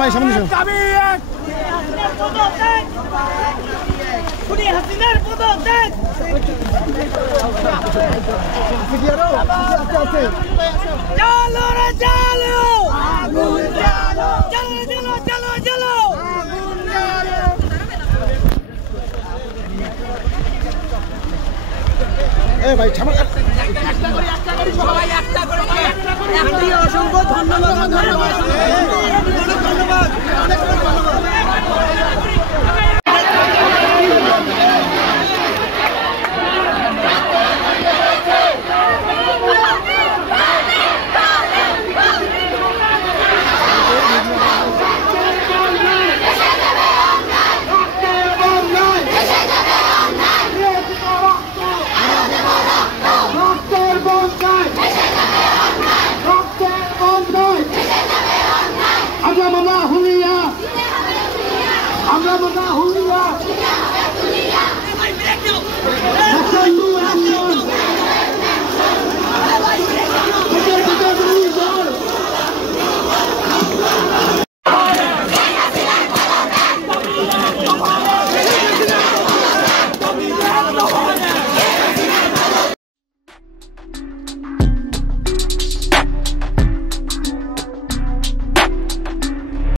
ভাই সামনে চলো রে চলো চলো চলো চলো চলো ভাই ছামা সবাই একটা করে অসংখ্য ধন্যবাদ।